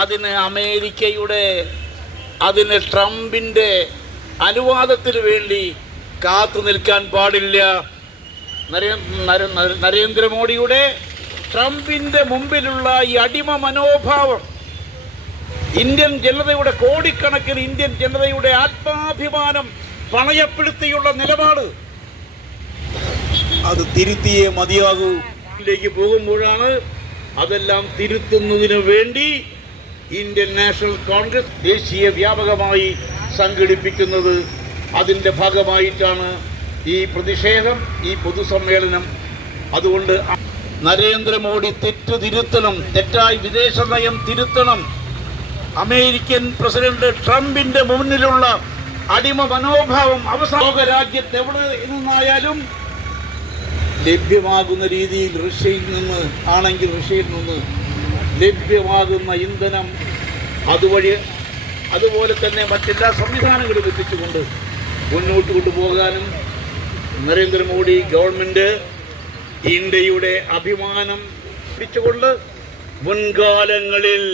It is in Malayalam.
അതിന് അമേരിക്കയുടെ, അതിന് ട്രംപിൻ്റെ അനുവാദത്തിന് വേണ്ടി കാത്തു നിൽക്കാൻ പാടില്ല. നരേന്ദ്രമോദിയുടെ, ട്രംപിൻ്റെ മുമ്പിലുള്ള ഈ അടിമ മനോഭാവം ഇന്ത്യൻ ജനതയുടെ, കോടിക്കണക്കിന് ഇന്ത്യൻ ജനതയുടെ ആത്മാഭിമാനം പണയപ്പെടുത്തിയുള്ള നിലപാട്, അത് തിരുത്തിയേ മതിയാകൂ. ിലേക്ക് പോകുമ്പോഴാണ് അതെല്ലാം തിരുത്തുന്നതിനു വേണ്ടി ഇന്ത്യൻ നാഷണൽ കോൺഗ്രസ് ദേശീയ വ്യാപകമായി സംഘടിപ്പിക്കുന്നത്. അതിൻ്റെ ഭാഗമായിട്ടാണ് ഈ പ്രതിഷേധം, ഈ പൊതുസമ്മേളനം. അതുകൊണ്ട് നരേന്ദ്രമോദി തെറ്റു തിരുത്തണം, തെറ്റായി വിദേശ നയം തിരുത്തണം. അമേരിക്കൻ പ്രസിഡന്റ് ട്രംപിന്റെ മുന്നിലുള്ള അടിമ മനോഭാവം അവസാന രാജ്യത്ത് എവിടെ നിന്നായാലും ലഭ്യമാകുന്ന രീതിയിൽ റഷ്യയിൽ നിന്ന് ആണെങ്കിൽ റഷ്യയിൽ നിന്ന് ലഭ്യമാകുന്ന ഇന്ധനം അതുപോലെ തന്നെ മറ്റെല്ലാ സംവിധാനങ്ങളും എത്തിച്ചുകൊണ്ട് മുന്നോട്ട് കൊണ്ടുപോകാനും നരേന്ദ്രമോദി ഗവൺമെന്റ് ഇന്ത്യയുടെ അഭിമാനം പിടിച്ചുകൊണ്ട് മുൻകാലങ്ങളിൽ